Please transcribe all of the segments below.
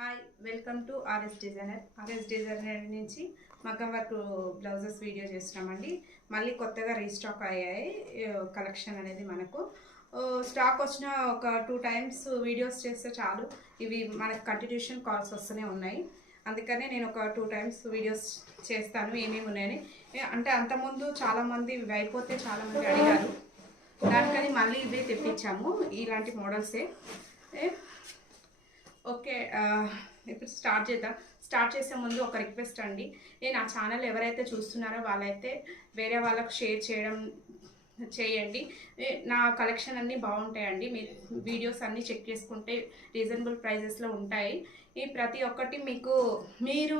Hi welcome to RS designer. RS designer నుంచి మగ్గం work blouses video చేస్తున్నామండి. మళ్ళీ కొత్తగా రీస్టాక్ అయ్యాయి కలెక్షన్ అనేది. మనకు స్టాక్ వచ్చిన ఒక 2 టైమ్స్ వీడియోస్ చేస్తే చాలు, ఇవి మనకు కంటిన్యూషన్ కాల్స్ వస్తూనే ఉన్నాయి. అందుకనే నేను ఒక 2 టైమ్స్ వీడియోస్ చేస్తాను ఏమేమి ఉన్నాయని. అంటే అంతకుముందు చాలామంది ఇవి అయిపోతే చాలామంది అడిగారు, దానికని మళ్ళీ ఇవే తెప్పించాము, ఇలాంటి మోడల్సే. ఓకే, ఇప్పుడు స్టార్ట్ చేద్దాం. స్టార్ట్ చేసే ముందు ఒక రిక్వెస్ట్ అండి, నా ఛానల్ ఎవరైతే చూస్తున్నారో వాళ్ళైతే వేరే వాళ్ళకు షేర్ చేయండి. నా కలెక్షన్ అన్నీ బాగుంటాయండి, మీరు వీడియోస్ అన్నీ చెక్ చేసుకుంటే రీజనబుల్ ప్రైజెస్లో ఉంటాయి. ఈ ప్రతి ఒక్కటి మీకు మీరు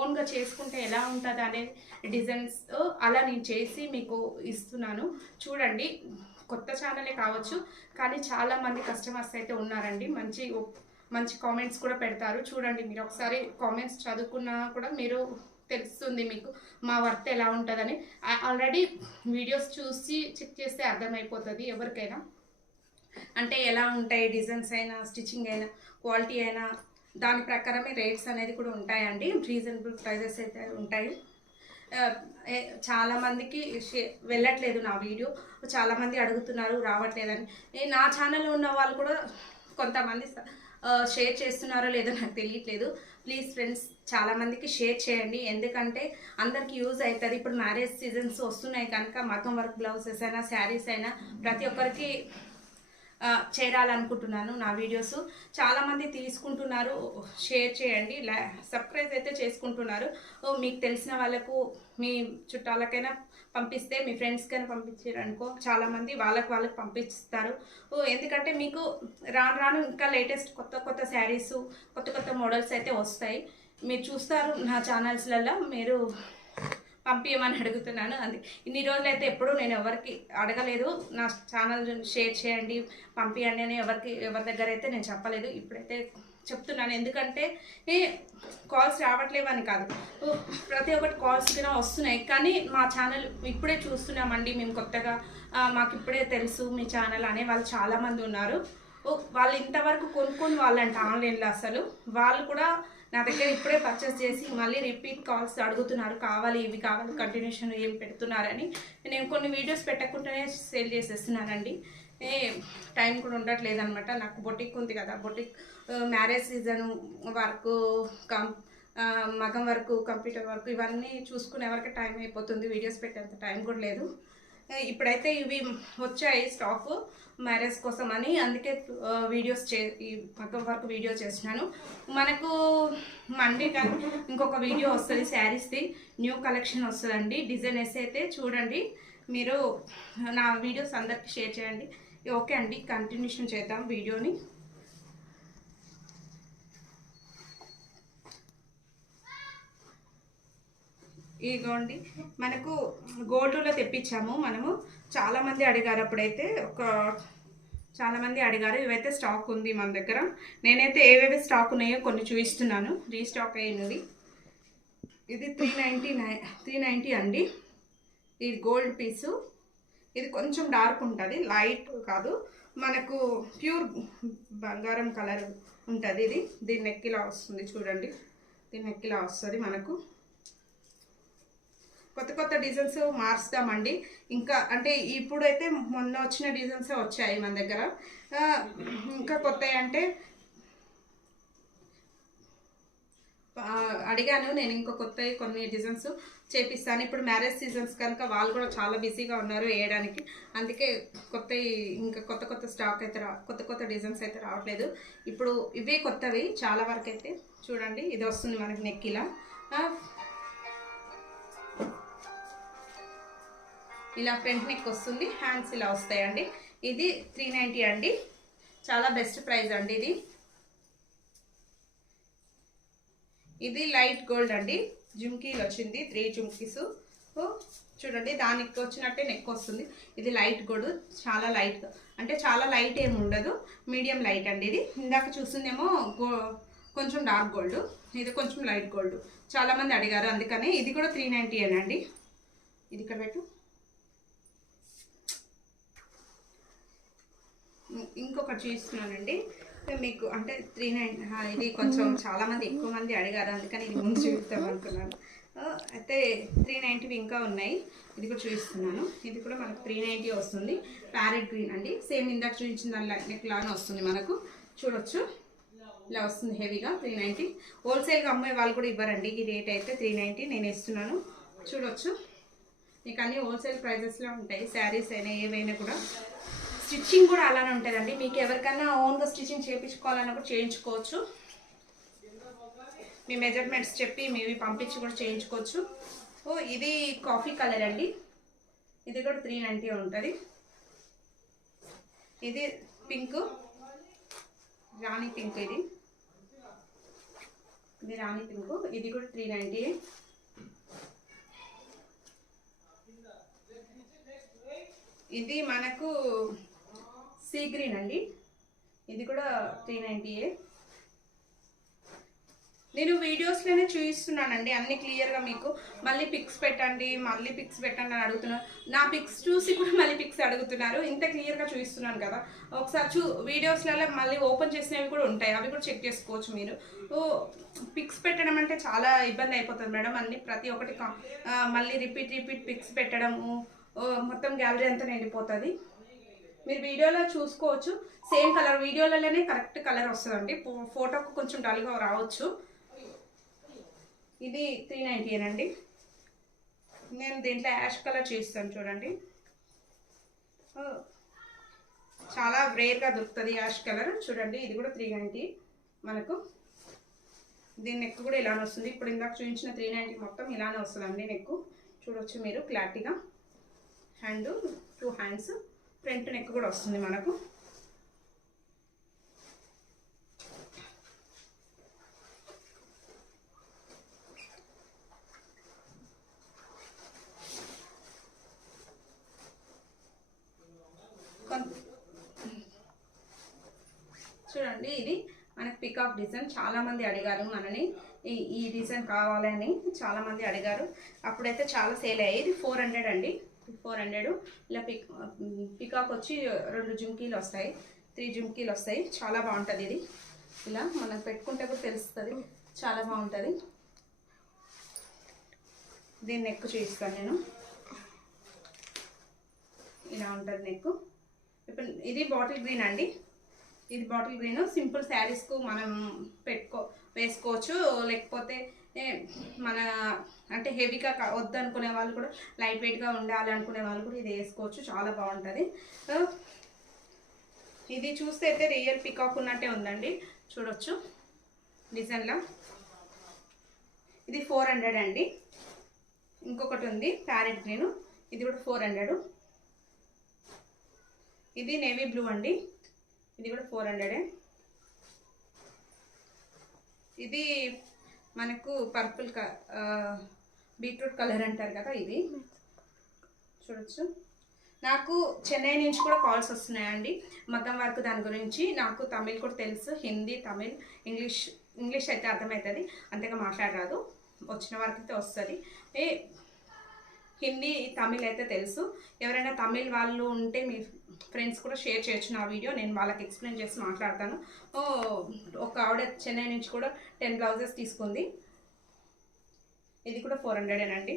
ఓన్గా చేసుకుంటే ఎలా ఉంటుంది అనే డిజైన్స్ అలా నేను చేసి మీకు ఇస్తున్నాను. చూడండి, కొత్త ఛానలే కావచ్చు కానీ చాలామంది కస్టమర్స్ అయితే ఉన్నారండి, మంచి కామెంట్స్ కూడా పెడతారు. చూడండి, మీరు ఒకసారి కామెంట్స్ చదువుకున్నా కూడా మీరు తెలుస్తుంది మీకు మా వర్త్ ఎలా ఉంటుందని. ఆల్రెడీ వీడియోస్ చూసి చెక్ చేస్తే అర్థమైపోతుంది ఎవరికైనా, అంటే ఎలా ఉంటాయి డిజైన్స్ అయినా స్టిచ్చింగ్ అయినా క్వాలిటీ అయినా దాని ప్రకారమే రేట్స్ అనేది కూడా ఉంటాయండి. రీజనబుల్ ప్రైజెస్ అయితే ఉంటాయి. చాలామందికి వెళ్ళట్లేదు నా వీడియో, చాలామంది అడుగుతున్నారు రావట్లేదని. నా ఛానల్లో ఉన్న వాళ్ళు కూడా కొంతమంది షేర్ చేస్తున్నారో లేదో నాకు తెలియట్లేదు. ప్లీజ్ ఫ్రెండ్స్, చాలామందికి షేర్ చేయండి, ఎందుకంటే అందరికీ యూజ్ అవుతుంది. ఇప్పుడు మ్యారేజ్ సీజన్స్ వస్తున్నాయి కనుక మగ్గం వర్క్ బ్లౌజెస్ అయినా శారీస్ అయినా ప్రతి ఒక్కరికి చేరాలనుకుంటున్నాను నా వీడియోస్. చాలామంది తీసుకుంటున్నారు, షేర్ చేయండి. సబ్స్క్రైబ్ అయితే చేసుకుంటున్నారు. మీకు తెలిసిన వాళ్ళకు మీ చుట్టాలకైనా పంపిస్తే, మీ ఫ్రెండ్స్కైనా పంపించారనుకో చాలామంది వాళ్ళకు పంపిస్తారు. ఎందుకంటే మీకు రాను రాను ఇంకా లేటెస్ట్ కొత్త శారీస్ కొత్త మోడల్స్ అయితే వస్తాయి, మీరు చూస్తారు నా ఛానల్స్లలో. మీరు పంపించమని అడుగుతున్నాను. ఇన్ని రోజులైతే ఎప్పుడూ నేను ఎవరికి అడగలేదు, నా ఛానల్ షేర్ చేయండి పంపించండి అని ఎవరి దగ్గర అయితే నేను చెప్పలేదు. ఇప్పుడైతే చెప్తున్నాను, ఎందుకంటే కాల్స్ రావట్లేవని కాదు, ప్రతి ఒక్కటి కాల్స్ కూడా వస్తున్నాయి. కానీ మా ఛానల్ ఇప్పుడే చూస్తున్నామండి మేము కొత్తగా, మాకు ఇప్పుడే తెలుసు మీ ఛానల్ అనే వాళ్ళు చాలామంది ఉన్నారు. వాళ్ళు ఇంతవరకు కొనుక్కొని వాళ్ళంట ఆన్లైన్లో, అసలు వాళ్ళు కూడా నా దగ్గర ఇప్పుడే పర్చేస్ చేసి మళ్ళీ రిపీట్ కాల్స్ అడుగుతున్నారు, కావాలి ఇవి కావాలి కంటిన్యూషన్ ఏం పెడుతున్నారని. నేను కొన్ని వీడియోస్ పెట్టకుండానే సేల్ చేసేస్తున్నానండి, టైం కూడా ఉండట్లేదు అనమాట. నాకు బొటిక్ ఉంది కదా, బొటిక్ మ్యారేజ్ సీజను వర్క్, మగం వర్క్, కంప్యూటర్ వర్క్ ఇవన్నీ చూసుకునే వరకు టైం అయిపోతుంది, వీడియోస్ పెట్టేంత టైం కూడా లేదు. ఇప్పుడైతే ఇవి వచ్చాయి స్టాక్ మ్యారేజ్ కోసం అని, అందుకే వీడియోస్ ఈ మగ్గం వర్క్ వీడియో చేస్తున్నాను. మనకు మండే కానీ ఇంకొక వీడియో వస్తుంది, శారీస్ది న్యూ కలెక్షన్ వస్తుందండి. డిజైనర్స్ అయితే చూడండి, మీరు నా వీడియోస్ అందరికీ షేర్ చేయండి. ఓకే అండి, కంటిన్యూషన్ చేద్దాం వీడియోని. ఇదిగోండి, మనకు గోల్డ్లో తెప్పించాము మనము. చాలామంది అడిగారు, అప్పుడైతే చాలామంది అడిగారు. ఇవైతే స్టాక్ ఉంది మన దగ్గర. నేనైతే ఏవేవి స్టాక్ ఉన్నాయో కొన్ని చూపిస్తున్నాను, రీస్టాక్ అయినది. ఇది 390 అండి. ఇది గోల్డ్ పీసు, ఇది కొంచెం డార్క్ ఉంటుంది, లైట్ కాదు, మనకు ప్యూర్ బంగారం కలర్ ఉంటుంది. దీని నెక్ ఇలా వస్తుంది చూడండి, దీని నెక్ ఇలా వస్తుంది. మనకు కొత్త డిజైన్స్ మార్చుదామండి. ఇంకా అంటే ఇప్పుడైతే మొన్న వచ్చిన డిజైన్సే వచ్చాయి మన దగ్గర. ఇంకా కొత్తవి అంటే అడిగాను నేను, ఇంకా కొత్తవి కొన్ని డిజైన్స్ చేపిస్తాను. ఇప్పుడు మ్యారేజ్ సీజన్స్ కనుక వాళ్ళు కూడా చాలా బిజీగా ఉన్నారు వేయడానికి, అందుకే ఇంకా కొత్త స్టాక్ అయితే కొత్త డిజైన్స్ అయితే రావట్లేదు. ఇప్పుడు ఇవే కొత్తవి చాలా వరకు అయితే. చూడండి, ఇది వస్తుంది మనకి నెక్ ఇలా ఫ్రంట్ నెక్ వస్తుంది, హ్యాండ్స్ ఇలా వస్తాయండి. ఇది 390 అండి, చాలా బెస్ట్ ప్రైస్ అండి. ఇది లైట్ గోల్డ్ అండి, జుమ్కీలు వచ్చింది 3 జుమ్కీస్. చూడండి, దానికి వచ్చినట్టే నెక్ వస్తుంది. ఇది లైట్ గోల్డ్, చాలా లైట్, అంటే చాలా లైట్ ఏమి ఉండదు, మీడియం లైట్ అండి. ఇది ఇందాక చూస్తుందేమో కొంచెం డార్క్ గోల్డ్, ఇది కొంచెం లైట్ గోల్డ్. చాలామంది అడిగారు, అందుకని ఇది కూడా 390 అండి. ఇది ఇక్కడ పెట్టు. ఇంకొకటి చూస్తున్నానండి, మీకు అంటే 39 ఇది కొంచెం చాలామంది ఎక్కువ మంది అడిగారు, అందుకని ఇది ముందు చూపిస్తాం అనుకున్నాను. అయితే 390 ఇంకా ఉన్నాయి, ఇది కూడా చూపిస్తున్నాను. ఇది కూడా మనకు 390 వస్తుంది. ప్యారెట్ గ్రీన్ అండి, సేమ్ ఇందాక చూపించిన దాని నెక్ లాగానే వస్తుంది మనకు. చూడొచ్చు ఇలా వస్తుంది హెవీగా. 390 హోల్సేల్గా అమ్మే వాళ్ళు కూడా ఇవ్వరండి ఈ రేట్ అయితే. 390 నేను ఇస్తున్నాను. చూడొచ్చు మీకు అన్ని హోల్సేల్ ప్రైజెస్లో ఉంటాయి. శారీస్ అయినా ఏవైనా కూడా. స్టిచ్చింగ్ కూడా అలానే ఉంటుందండి. మీకు ఎవరికైనా ఓన్గా స్టిచ్చింగ్ చేయించుకోవాలన్నా కూడా చేయించుకోవచ్చు. మీ మెజర్మెంట్స్ చెప్పి మీవి పంపించి కూడా చేయించుకోవచ్చు. ఇది కాఫీ కలర్ అండి, ఇది కూడా 390 ఉంటుంది. ఇది పింక్, రాణి పింక్, ఇది రాణి పింక్, ఇది కూడా 390. ఇది మనకు సీ గ్రీన్ అండి, ఇది కూడా 390. నేను వీడియోస్లోనే చూపిస్తున్నానండి అన్ని క్లియర్గా మీకు. మళ్ళీ పిక్స్ పెట్టండి అని అడుగుతున్నారు. నా పిక్స్ చూసి కూడా మళ్ళీ పిక్స్ అడుగుతున్నారు. ఇంత క్లియర్గా చూపిస్తున్నాను కదా, ఒకసారి వీడియోస్లలో మళ్ళీ ఓపెన్ చేసినవి కూడా ఉంటాయి, అవి కూడా చెక్ చేసుకోవచ్చు మీరు. పిక్స్ పెట్టడం అంటే చాలా ఇబ్బంది అయిపోతుంది మేడం. అన్ని ప్రతి ఒక్కటి మళ్ళీ రిపీట్ పిక్స్ పెట్టడము, మొత్తం గ్యాలరీ అంతా నిండిపోతుంది. మీరు వీడియోలో చూసుకోవచ్చు, సేమ్ కలర్ వీడియోలలోనే కరెక్ట్ కలర్ వస్తుందండి. ఫోటోకు కొంచెం డల్గా రావచ్చు. ఇది 390 అండి. నేను దీంట్లో యాష్ కలర్ చేస్తాను చూడండి, చాలా రేర్గా దొరుకుతుంది యాష్ కలర్. చూడండి ఇది కూడా 390 మనకు. దీని నెక్ కూడా ఇలానే వస్తుంది. ఇప్పుడు ఇందాక చూపించిన 390 మొత్తం ఇలానే వస్తుందండి నెక్. చూడొచ్చు మీరు క్లారిటీగా. హ్యాండ్ 2 హ్యాండ్స్, ఫ్రంట్ నెక్ కూడా వస్తుంది మనకు. చూడండి ఇది మనకి పికాక్ డిజైన్. చాలామంది అడిగారు మనని ఈ డిజైన్ కావాలని, చాలామంది అడిగారు. అప్పుడైతే చాలా సేల్ అయ్యాయి. ఇది 400 అండి, 400. ఇలా పికాక్ వచ్చి 2 జుమ్కీలు వస్తాయి, 3 జుమ్కీలు వస్తాయి. చాలా బాగుంటుంది ఇది. ఇలా మనం పెట్టుకుంటే కూడా తెలుస్తుంది, చాలా బాగుంటుంది. దీన్ని నెక్ చూపిస్తాను నేను. ఇలా ఉంటుంది నెక్. ఇప్పుడు ఇది బాటిల్ గ్రీన్ అండి, ఇది బాటిల్ గ్రీన్. సింపుల్ శారీస్కు మనం వేసుకోవచ్చు. లేకపోతే మన అంటే హెవీగా వద్దనుకునే వాళ్ళు కూడా, లైట్ వెయిట్గా ఉండాలి అనుకునే వాళ్ళు కూడా ఇది వేసుకోవచ్చు. చాలా బాగుంటుంది. ఇది చూస్తే అయితే రియల్ పికాక్ ఉన్నట్టే ఉందండి. చూడొచ్చు డిజైన్లో. ఇది 400 అండి. ఇంకొకటి ఉంది ప్యారెట్ గ్రీన్, ఇది కూడా 400. ఇది నేవీ బ్లూ అండి, ఇది కూడా 400. ఇది మనకు పర్పుల్ బీట్రూట్ కలర్ అంటారు కదా, ఇది చూడొచ్చు. నాకు చెన్నై నుంచి కూడా కాల్స్ వస్తున్నాయండి మగ్గం వర్క్ దాని గురించి. నాకు తమిళ్ కూడా తెలుసు, హిందీ, తమిళ్, ఇంగ్లీష్ అయితే అర్థమవుతుంది, అంతగా మాట్లాడరాదు. వచ్చిన వరకు అయితే వస్తుంది. హిందీ, తమిళ్ అయితే తెలుసు. ఎవరైనా తమిళ్ వాళ్ళు ఉంటే మీ ఫ్రెండ్స్ కూడా షేర్ చేయొచ్చు నా వీడియో, నేను వాళ్ళకి ఎక్స్ప్లెయిన్ చేసి మాట్లాడతాను. ఒక ఆవిడ చెన్నై నుంచి కూడా 10 బ్లౌజెస్ తీసుకుంది. ఇది కూడా 400 అండి.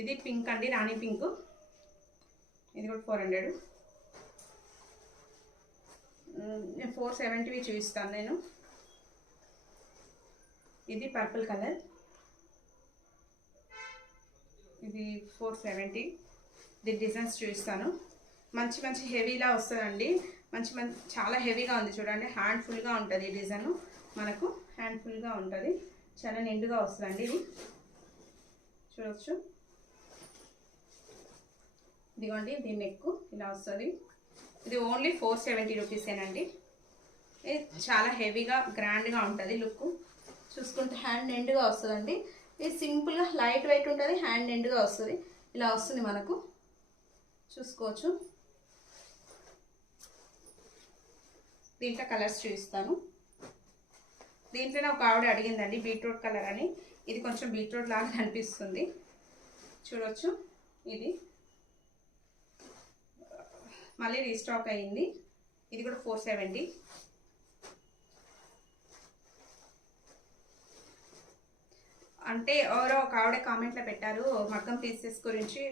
ఇది పింక్ అండి, రాణి పింక్, ఇది కూడా 400. నేను 470 చూపిస్తాను నేను. ఇది పర్పుల్ కలర్, ఇది 470. ఇది డిజైన్స్ చూపిస్తాను. మంచి హెవీలా వస్తుందండి. చాలా హెవీగా ఉంది చూడండి. హ్యాండ్ ఫుల్గా ఉంటుంది ఈ డిజైన్ మనకు. హ్యాండ్ ఫుల్గా ఉంటుంది, చాలా నిండుగా వస్తుందండి ఇది. చూడవచ్చు ఇదిగోండి, దీని నెక్ ఇలా వస్తుంది. ఇది ఓన్లీ 470 రూపీసేనండి. ఇది చాలా హెవీగా గ్రాండ్గా ఉంటుంది లుక్. చూసుకుంటే హ్యాండ్ నిండుగా వస్తుందండి. ఇది సింపుల్గా లైట్ వెయిట్ ఉంటుంది, హ్యాండ్ నిండుగా వస్తుంది. ఇలా వస్తుంది మనకు, చూసుకోవచ్చు. దీంట్లో కలర్స్ చూపిస్తాను. దీంట్లోనే ఒక ఆవిడ అడిగిందండి బీట్రూట్ కలర్ అని. ఇది కొంచెం బీట్రూట్ లాగా అనిపిస్తుంది, చూడవచ్చు. ఇది మళ్ళీ రీస్టాక్ అయ్యింది. ఇది కూడా 470. అంటే ఎవరో ఒక ఆవిడ కామెంట్లో పెట్టారు మగ్గం పీసెస్ గురించి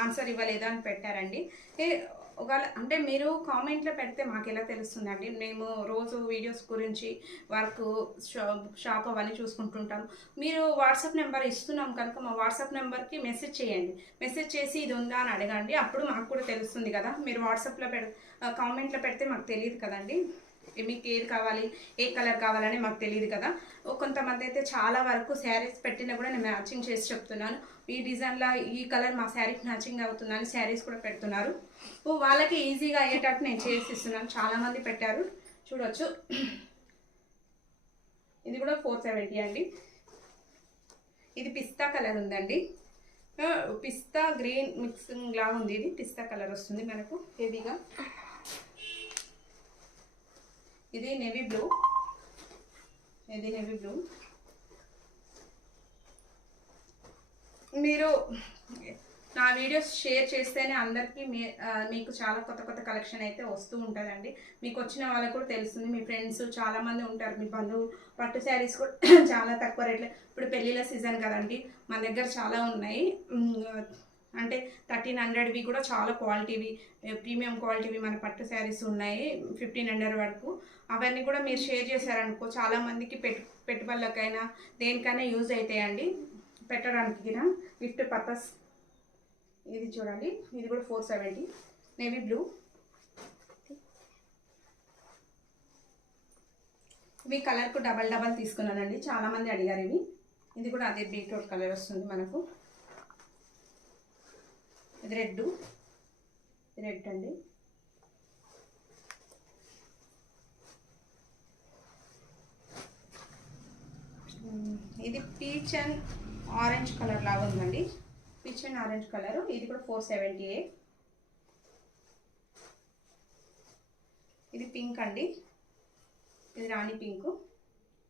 ఆన్సర్ ఇవ్వలేదా అని పెట్టారండి. ఒకవేళ అంటే మీరు కామెంట్లో పెడితే మాకు ఎలా తెలుస్తుందండి? మేము రోజు వీడియోస్ గురించి వర్క్ షాప్ అవన్నీ చూసుకుంటుంటాం. మీరు వాట్సాప్ నెంబర్ ఇస్తున్నాం కనుక మా వాట్సాప్ నెంబర్కి మెసేజ్ చేయండి. మెసేజ్ చేసి ఇది ఉందా అని అడగండి. అప్పుడు మాకు కూడా తెలుస్తుంది కదా. మీరు వాట్సాప్లో కామెంట్లో పెడితే మాకు తెలియదు కదండి. మీకు ఏది కావాలి, ఏ కలర్ కావాలని మాకు తెలియదు కదా. కొంతమంది అయితే చాలా వరకు శారీస్ పెట్టినా కూడా నేను మ్యాచింగ్ చేసి చెప్తున్నాను. ఈ డిజైన్లో ఈ కలర్ మా శారీకి మ్యాచింగ్ అవుతుందని శారీస్ కూడా పెడుతున్నారు. వాళ్ళకి ఈజీగా అయ్యేటట్టు నేను చేసి ఇస్తున్నాను. చాలామంది పెట్టారు, చూడవచ్చు. ఇది కూడా 470 అండి. ఇది పిస్తా కలర్ ఉందండి. పిస్తా గ్రీన్ మిక్సింగ్ లాగా ఉంది. ఇది పిస్తా కలర్ వస్తుంది మనకు హెవీగా. ఇది నేవీ బ్లూ. మీరు నా వీడియోస్ షేర్ చేస్తేనే అందరికీ మీకు చాలా కొత్త కొత్త కలెక్షన్ అయితే వస్తూ ఉంటుందండి. మీకు వచ్చిన వాళ్ళకు కూడా తెలుస్తుంది. మీ ఫ్రెండ్స్ చాలామంది ఉంటారు, మీ బంధువులు. పట్టు శారీస్ కూడా చాలా తక్కువ రేట్లో, ఇప్పుడు పెళ్ళిళ్ళ సీజన్ కదండి, మన దగ్గర చాలా ఉన్నాయి. అంటే 1300వి కూడా చాలా క్వాలిటీవి, ప్రీమియం క్వాలిటీవి మన పట్టు శారీస్ ఉన్నాయి 1500 వరకు. అవన్నీ కూడా మీరు షేర్ చేశారనుకో చాలామందికి పెట్టుబడులకైనా దేనికైనా యూజ్ అవుతాయండి, పెట్టడానికి గిఫ్ట్ పర్పస్. ఇది చూడండి, ఇది కూడా 470 నేవీ బ్లూ. ఇవి కలర్కు డబల్ తీసుకున్నానండి, చాలామంది అడిగారు ఇవి. ఇది కూడా అదే బీట్రూట్ కలర్ వస్తుంది మనకు. ఇది రెడ్ అండి. ఇది పీచ్ అండ్ ఆరెంజ్ కలర్ లాగా ఉందండి, పీచ్ అండ్ ఆరెంజ్ కలర్. ఇది కూడా 470. ఇది పింక్ అండి, ఇది రాణి పింక్.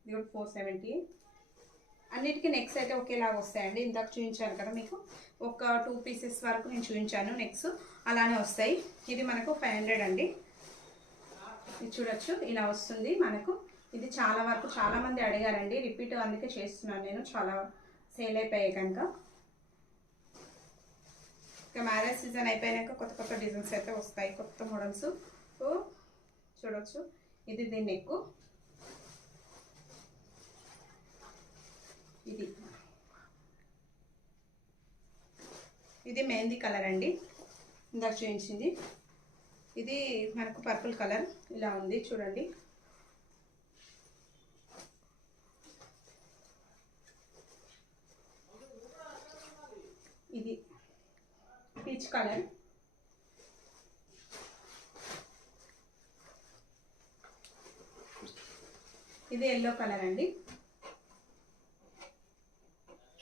ఇది కూడా 470. అన్నిటికీ నెక్స్ అయితే ఒకేలాగా వస్తాయండి. ఇందాక చూపించాను కదా మీకు, ఒక 2 పీసెస్ వరకు నేను చూపించాను. నెక్స్ అలానే వస్తాయి. ఇది మనకు 500 అండి. ఇది చూడొచ్చు, ఇలా వస్తుంది మనకు. ఇది చాలా వరకు చాలామంది అడిగారండి, రిపీట్ అందుకే చేస్తున్నాను నేను. చాలా సేల్ అయిపోయాయి కనుక. ఇక మ్యారేజ్ సీజన్ అయిపోయాక కొత్త కొత్త డిజైన్స్ అయితే వస్తాయి, కొత్త మోడల్స్. చూడొచ్చు, ఇది దీని నెక్. ఇది మెహందీ కలర్ అండి, ఇందాక చూపించింది. ఇది మనకు పర్పుల్ కలర్ ఇలా ఉంది చూడండి. ఇది పీచ్ కలర్. ఇది ఎల్లో కలర్ అండి,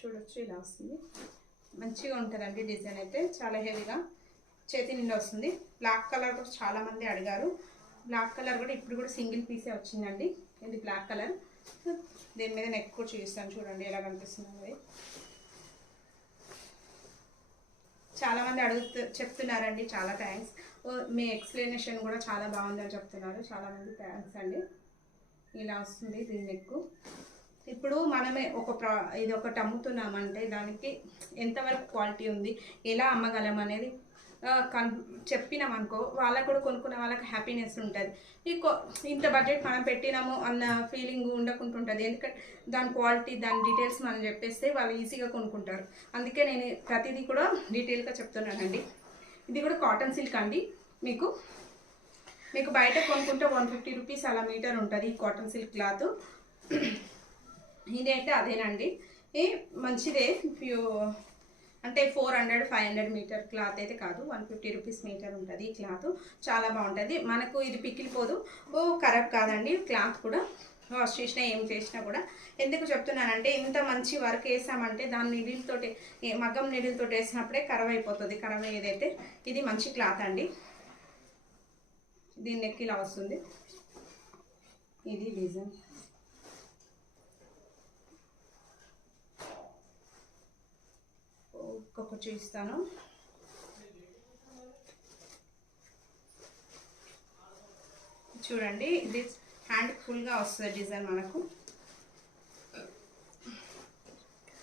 చూడొచ్చు ఇలా వస్తుంది. మంచిగా ఉంటుందండి డిజైన్ అయితే, చాలా హెవీగా చేతి నిండా వస్తుంది. బ్లాక్ కలర్ కూడా చాలామంది అడిగారు. బ్లాక్ కలర్ కూడా ఇప్పుడు కూడా సింగిల్ పీసే వచ్చిందండి. ఇది బ్లాక్ కలర్. దీని మీద నెక్ కూడా చూపిస్తాను, చూడండి ఎలా కనిపిస్తుంది. చాలామంది చెప్తున్నారండి, చాలా థ్యాంక్స్. మీ ఎక్స్ప్లెనేషన్ కూడా చాలా బాగుందని చెప్తున్నారు, చాలామంది థ్యాంక్స్ అండి. ఇలా వస్తుంది దీని నెక్. ఇప్పుడు మనమే ఇది ఒకటి అమ్ముతున్నామంటే దానికి ఎంతవరకు క్వాలిటీ ఉంది, ఎలా అమ్మగలం అనేది చెప్పినామనుకో, వాళ్ళకు కూడా కొనుక్కున్న వాళ్ళకి హ్యాపీనెస్ ఉంటుంది. ఇంత బడ్జెట్ మనం పెట్టినాము అన్న ఫీలింగ్ ఉండకుంటుంటుంది. ఎందుకంటే దాని క్వాలిటీ, దాని డీటెయిల్స్ మనం చెప్పేస్తే వాళ్ళు ఈజీగా కొనుక్కుంటారు. అందుకే నేను ప్రతిదీ కూడా డీటెయిల్గా చెప్తున్నానండి. ఇది కూడా కాటన్ సిల్క్ అండి. మీకు బయట కొనుక్కుంటే 150 రూపీస్ అలా మీటర్ ఉంటుంది ఈ కాటన్ సిల్క్ క్లాత్. ఇది అయితే అదేనండి, మంచిదే. అంటే 400-500 మీటర్ క్లాత్ అయితే కాదు, 150 రూపీస్ మీటర్ ఉంటుంది ఈ క్లాత్. చాలా బాగుంటుంది మనకు. ఇది పికిలిపోదు, ఖరాబ్ కాదండి క్లాత్ కూడా. వాష్ చేసినా ఏం చేసినా కూడా. ఎందుకు చెప్తున్నానంటే, ఇంత మంచి వర్క్ వేసామంటే దాని నీడిల్తోటి, మగ్గం నీడిల్తోటి వేసినప్పుడే ఖరాబ్ అయిపోతుంది. ఖరాబ్ అయ్యేదైతే ఇది మంచి క్లాత్ అండి. దీని నెక్ ఇలా వస్తుంది. ఇది డిజైన్. ఒక్కొక్కటి చూపిస్తాను. చూడండి ఇది హ్యాండ్ ఫుల్గా వస్తుంది డిజైన్, మనకు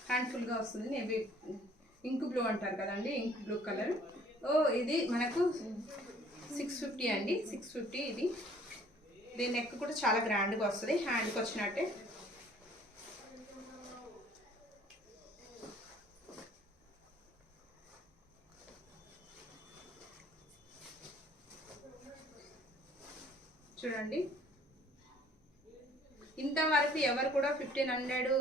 హ్యాండ్ ఫుల్గా వస్తుంది. నేవీ ఇంక్ బ్లూ అంటారు కదండి, ఇంక్ బ్లూ కలర్. ఇది మనకు 650 అండి, 650. ఇది దీని నెక్ కూడా చాలా గ్రాండ్గా వస్తుంది, హ్యాండ్కి వచ్చినట్టే. చూడండి ఇంతవరకు ఎవరు కూడా 1500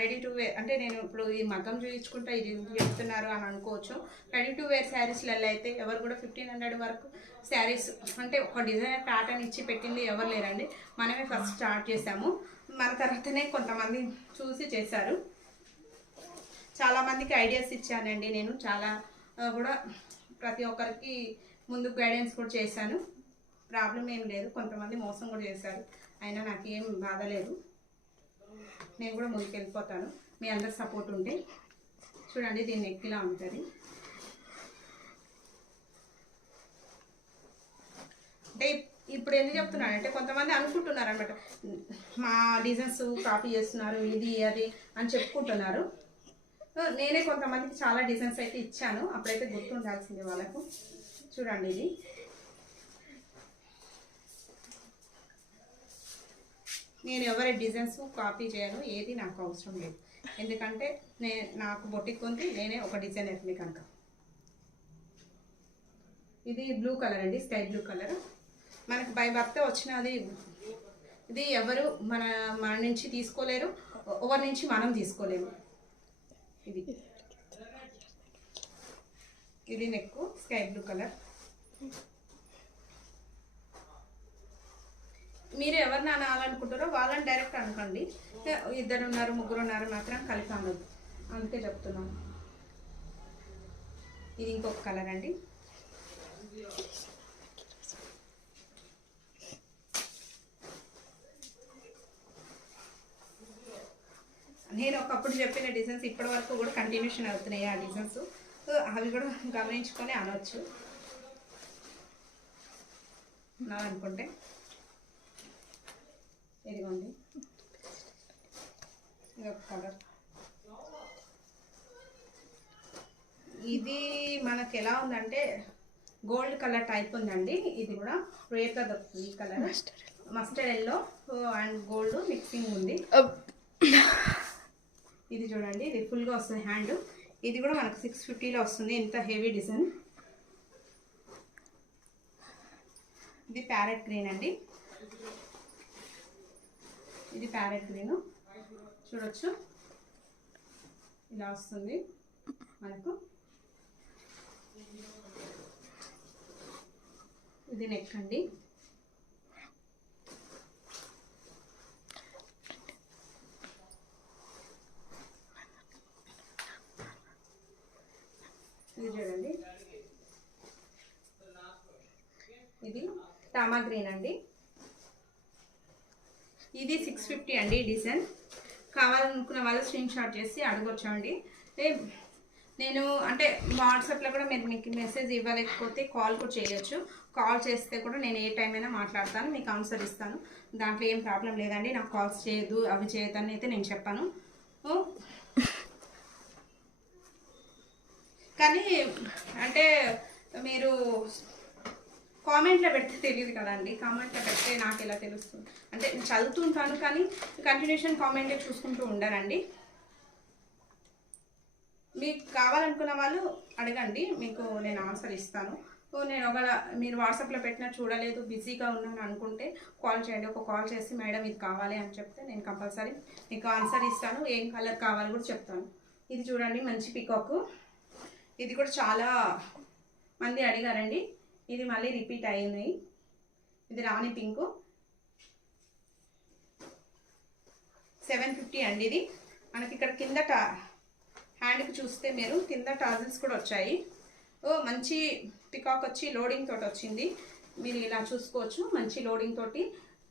రెడీ టు వేర్ అంటే, నేను ఇప్పుడు ఈ మగ్గం చూపించుకుంటా ఇది చెప్తున్నారు అని అనుకోవచ్చు. రెడీ టు వేర్ శారీస్లలో అయితే ఎవరు కూడా 1500 వరకు శారీస్ అంటే ఒక డిజైనర్ ప్యాటర్న్ ఇచ్చి పెట్టింది ఎవరు లేరండి. మనమే ఫస్ట్ స్టార్ట్ చేసాము, మన తర్వాతనే కొంతమంది చూసి చేశారు. చాలామందికి ఐడియాస్ ఇచ్చానండి నేను, చాలా కూడా ప్రతి ఒక్కరికి ముందు గైడెన్స్ కూడా చేశాను. ప్రాబ్లం ఏం లేదు, కొంతమంది మోసం కూడా చేశారు, అయినా నాకు ఏం బాధ లేదు. నేను కూడా ముందుకు వెళ్ళిపోతాను మీ అందరి సపోర్ట్ ఉంటే. చూడండి దీన్ని నెక్ ఇలా ఉంటుంది. అంటే ఇప్పుడు ఎందుకు చెప్తున్నానంటే కొంతమంది అనుకుంటున్నారు అనమాట, మా డిజైన్స్ కాపీ చేస్తున్నారు ఇది అది అని చెప్పుకుంటున్నారు. నేనే కొంతమందికి చాలా డిజైన్స్ అయితే ఇచ్చాను, అప్పుడైతే గుర్తుండాల్సింది వాళ్ళకు. చూడండి ఇది నేను ఎవరి డిజైన్స్ కాపీ చేయను, ఏది నాకు అవసరం లేదు. ఎందుకంటే నాకు బొటిక్ ఉంది, నేనే ఒక డిజైనర్ని కనుక. ఇది బ్లూ కలర్ అండి, స్కై బ్లూ కలర్. మనకు బై బర్త్ వచ్చినది. ఇది ఎవరు మన నుంచి తీసుకోలేరు, ఎవరి నుంచి మనం తీసుకోలేము. ఇది నెక్ స్కై బ్లూ కలర్. మీరు ఎవరిని అనాలనుకుంటారో వాళ్ళని డైరెక్ట్ అనుకోండి. 2 ఉన్నారు 3 ఉన్నారు మాత్రం కలిపి అనొద్దు, అందుకే చెప్తున్నాను. ఇది ఇంకొక కలర్ అండి. నేను ఒకప్పుడు చెప్పిన డిజైన్స్ ఇప్పటి వరకు కూడా కంటిన్యూషన్ అవుతున్నాయి ఆ డిజైన్స్. అవి కూడా గమనించుకొని అనవచ్చు నా అనుకుంటే. ఇదిగోండి ఇది ఒక కలర్. ఇది మనకు ఎలా ఉందంటే గోల్డ్ కలర్ టైప్ ఉందండి. ఇది కూడా రేట్గా దొరుకుతుంది. ఈ colour mustard yellow and gold mixing ఉంది. ఇది చూడండి ఇది ఫుల్గా వస్తుంది హ్యాండ్. ఇది కూడా మనకు 650లో వస్తుంది, ఇంత హెవీ డిజైన్. ఇది ప్యారెట్ గ్రీన్ అండి, ఇది ప్యారెట్ గ్రీన్. చూడొచ్చు ఇలా వస్తుంది మనకు. ఇది నెక్ అండి. ఇది చూడండి ఇది టామా గ్రీన్ అండి. ఇది 650 అండి డిజైన్. కావాలనుకున్న వాళ్ళు స్క్రీన్ షాట్ చేసి అడగొచ్చండి. నేను అంటే వాట్సాప్లో కూడా మీరు మీకు మెసేజ్ ఇవ్వలేకపోతే కాల్ కూడా చేయొచ్చు. కాల్ చేస్తే కూడా నేను ఏ టైం అయినా మాట్లాడతాను, మీకు ఆన్సర్ ఇస్తాను. దాంట్లో ఏం ప్రాబ్లం లేదండి. నాకు కాల్స్ చేయదు అవి చేయొద్దని అయితే నేను చెప్పాను. కానీ అంటే మీరు కామెంట్లో పెడితే తెలియదు కదండి. కామెంట్లో పెడితే నాకు ఎలా తెలుస్తుంది అంటే నేను చదువుతుంటాను కానీ కంటిన్యూషన్ కామెంటే చూసుకుంటూ ఉండరండి. మీకు కావాలనుకున్న వాళ్ళు అడగండి, మీకు నేను ఆన్సర్ ఇస్తాను. నేను ఒకవేళ మీరు వాట్సాప్లో పెట్టినా చూడలేదు బిజీగా ఉన్నాను అనుకుంటే కాల్ చేయండి. ఒక కాల్ చేసి మేడం ఇది కావాలి అని చెప్తే నేను కంపల్సరీ మీకు ఆన్సర్ ఇస్తాను. ఏం కలర్ కావాలి కూడా చెప్తాను. ఇది చూడండి మంచి పికాక్. ఇది కూడా చాలా మంది అడిగారండి. ఇది మళ్ళీ రిపీట్ అయ్యింది. ఇది రాణి పింకు 750 అండి. ఇది మనకి ఇక్కడ కింద హ్యాండ్కి చూస్తే మీరు కింద టాజిల్స్ కూడా వచ్చాయి. మంచి పికాక్ వచ్చి లోడింగ్ తోటి వచ్చింది. మీరు ఇలా చూసుకోవచ్చు. మంచి లోడింగ్ తోటి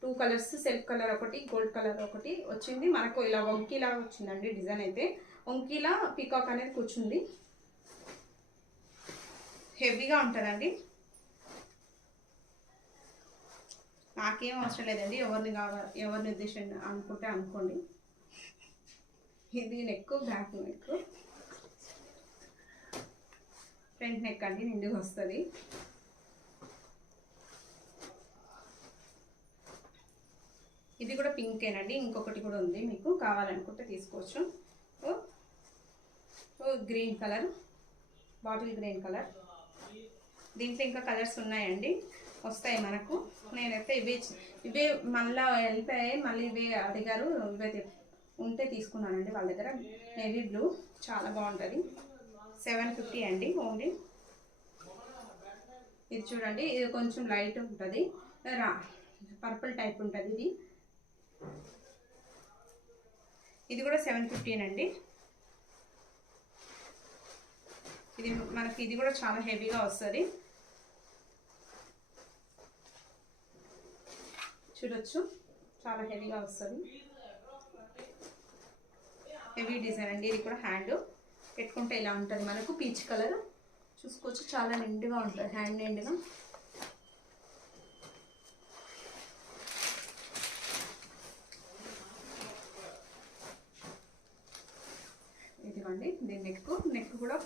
2 కలర్స్, సెల్ఫ్ కలర్ ఒకటి, గోల్డ్ కలర్ ఒకటి వచ్చింది. మనకు ఇలా వంకీలా వచ్చిందండి డిజైన్. అయితే వంకీలా పికాక్ అనేది కూర్చుంది. హెవీగా ఉంటుందండి. నాకేం అవసరం లేదండి, ఎవరిని ఉద్దేశం అనుకుంటే అనుకోండి. ఇది neck, back neck, front neck అండి నిండుగా వస్తుంది. ఇది కూడా పింకేనండి, ఇంకొకటి కూడా ఉంది, మీకు కావాలనుకుంటే తీసుకోవచ్చు. Green colour, bottle green colour. దీంట్లో ఇంకా కలర్స్ ఉన్నాయండి, వస్తాయి మనకు. నేనైతే ఇవే మళ్ళీ వెళ్ళిపోయాయి, మళ్ళీ ఇవే అడిగారు, ఇవే ఉంటే తీసుకున్నానండి వాళ్ళ దగ్గర. నేవీ బ్లూ చాలా బాగుంటుంది, 750 అండి ఓన్లీ. ఇది చూడండి, ఇది కొంచెం లైట్ ఉంటుంది, పర్పుల్ టైప్ ఉంటుంది. ఇది కూడా 750 అండి. ఇది మనకి ఇది కూడా చాలా హెవీగా వస్తుంది, చూడొచ్చు, చాలా హెవీగా వస్తుంది. హెవీ డిజైన్ అండి. ఇది కూడా హ్యాండ్ పెట్టుకుంటే ఇలా ఉంటుంది మనకు, పీచ్ కలర్ చూసుకోవచ్చు, చాలా నిండుగా ఉంటుంది, హ్యాండ్ నిండుగా. ఇదిగోండి, దీని నెక్ కూడా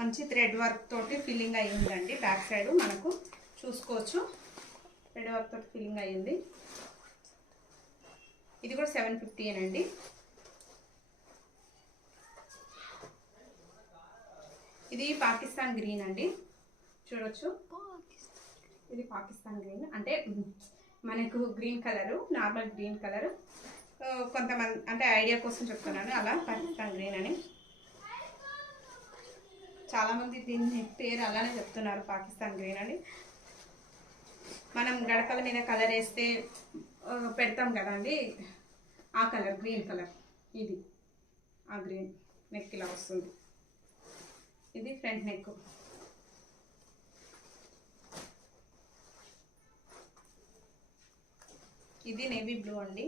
మంచి థ్రెడ్ వర్క్ తోటి ఫిల్లింగ్ అయ్యిందండి. బ్యాక్ సైడ్ మనకు చూసుకోవచ్చు, థ్రెడ్ వర్క్ తోటి ఫిల్లింగ్ అయ్యింది. ఇది కూడా 750 అండి. ఇది పాకిస్తాన్ గ్రీన్ అండి, చూడొచ్చు. ఇది పాకిస్తాన్ గ్రీన్ అంటే మనకు green colour, normal green colour. కొంతమంది అంటే ఐడియా కోసం చెప్తున్నాను అలా, పాకిస్తాన్ గ్రీన్ అని. చాలామంది దీని పేరు అలానే చెప్తున్నారు, పాకిస్తాన్ గ్రీన్ అని. మనం గడపల మీద కలర్ వేస్తే పెడతాం కదండి, ఆ కలర్, గ్రీన్ కలర్. ఇది ఆ గ్రీన్ నెక్ ఇలా వస్తుంది. ఇది ఫ్రంట్ నెక్. ఇది నేవీ బ్లూ అండి,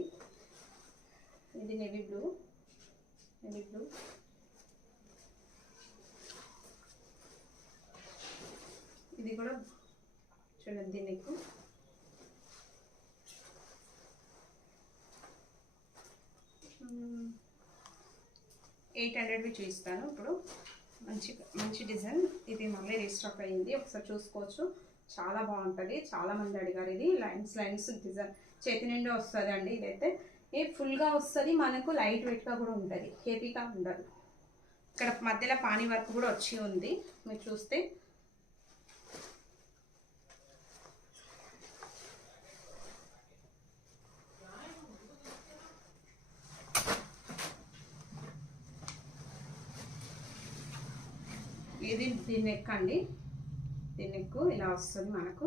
ఇది నేవీ బ్లూ. ఇది కూడా చూడండి నెక్. $800 చూపిస్తాను ఇప్పుడు. మంచి డిజైన్. ఇది మళ్ళీ రీస్టాక్ అయ్యింది, ఒకసారి చూసుకోవచ్చు, చాలా బాగుంటుంది. చాలా మంది అడిగారు. ఇది లైన్స్ డిజైన్ చేతి నిండా వస్తుంది అండి. ఇదైతే ఫుల్గా వస్తుంది మనకు, లైట్ వెయిట్గా కూడా ఉంటుంది, హెవీగా ఉండదు. ఇక్కడ మధ్యలో పానీ వర్క్ కూడా వచ్చి ఉంది, మీరు చూస్తే. ఇది దీని నెక్ అండి, దీని నెక్ ఇలా వస్తుంది మనకు.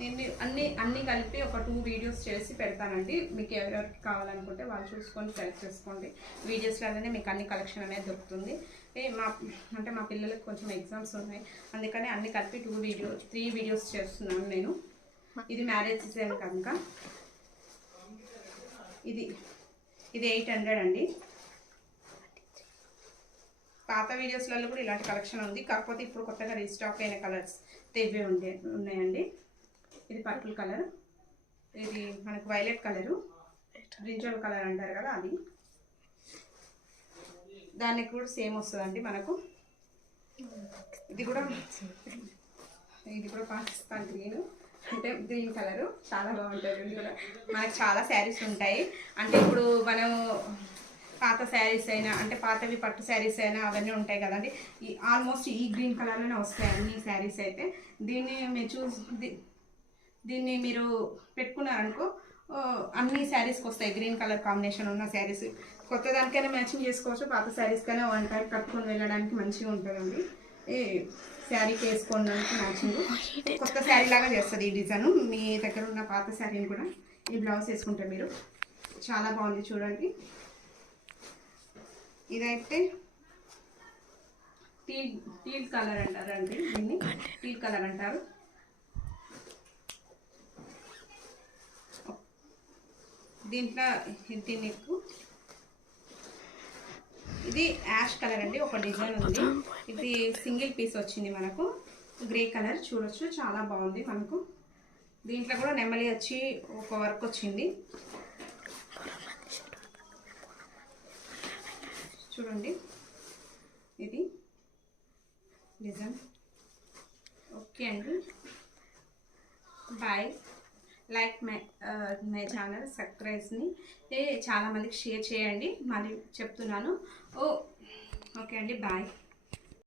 నేను అన్ని కలిపి ఒక 2 వీడియోస్ చేసి పెడతానండి, మీకు ఎవరెవరికి కావాలనుకుంటే వాళ్ళు చూసుకొని సెలెక్ట్ చేసుకోండి. వీడియోస్లోనే మీకు అన్ని కలెక్షన్ అనేది దొరుకుతుంది. మా పిల్లలకు కొంచెం ఎగ్జామ్స్ ఉన్నాయి, అందుకని అన్ని కలిపి 3 వీడియోస్ చేస్తున్నాను నేను. ఇది మ్యారేజ్ సీజన్ కనుక. ఇది 800 అండి. పాత వీడియోస్లలో కూడా ఇలాంటి కలెక్షన్ ఉంది, కాకపోతే ఇప్పుడు కొత్తగా రీస్టాక్ అయిన కలర్స్ ఇవే ఉన్నాయండి. ఇది పర్పుల్ కలర్, ఇది మనకు వైలెట్ కలరు, బ్రింజల్ కలర్ అంటారు కదా అది. దానికి కూడా సేమ్ వస్తుందండి మనకు. ఇది కూడా పాకిస్తాన్ గ్రీన్ అంటే గ్రీన్ కలరు, చాలా బాగుంటుంది. ఇది కూడా మనకు చాలా శారీస్ ఉంటాయి. అంటే ఇప్పుడు మనం పాత శారీస్ అయినా, అంటే పాతవి పట్టు శారీస్ అయినా అవన్నీ ఉంటాయి కదండి, ఆల్మోస్ట్ ఈ గ్రీన్ కలర్లోనే వస్తాయి అన్ని శారీస్ అయితే. దీన్ని మీరు పెట్టుకున్నారనుకో అన్ని శారీస్కి వస్తాయి, గ్రీన్ కలర్ కాంబినేషన్ ఉన్న శారీస్. కొత్త దానికైనా మ్యాచింగ్ చేసుకోవచ్చు, పాత శారీస్కైనా వన్ టైప్ కట్టుకొని వెళ్ళడానికి మంచిగా ఉంటుందండి. శారీకి వేసుకోవడానికి మ్యాచింగ్ కొత్త శారీ లాగా చేస్తుంది ఈ డిజైన్. మీ దగ్గర ఉన్న పాత శారీని కూడా ఈ బ్లౌజ్ వేసుకుంటే మీరు చాలా బాగుంది, చూడండి. ఇదైతే టీల్ కలర్ అంటారండి, దీన్ని టీల్ కలర్ అంటారు. దీంట్లో ఇంటి నెక్. ఇది యాష్ కలర్ అండి, ఒక డిజైన్ ఉంది. ఇది సింగిల్ పీస్ వచ్చింది మనకు, గ్రే కలర్ చూడొచ్చు, చాలా బాగుంది మనకు. దీంట్లో కూడా నెమలి వచ్చి ఒక వర్క్ వచ్చింది చూడండి, ఇది డిజైన్. ఓకే అండి, బాయ్. లైక్ మై ఛానల్, సబ్స్క్రైబ్ని చాలామందికి షేర్ చేయండి, మళ్ళీ చెప్తున్నాను. ఓకే అండి, బాయ్.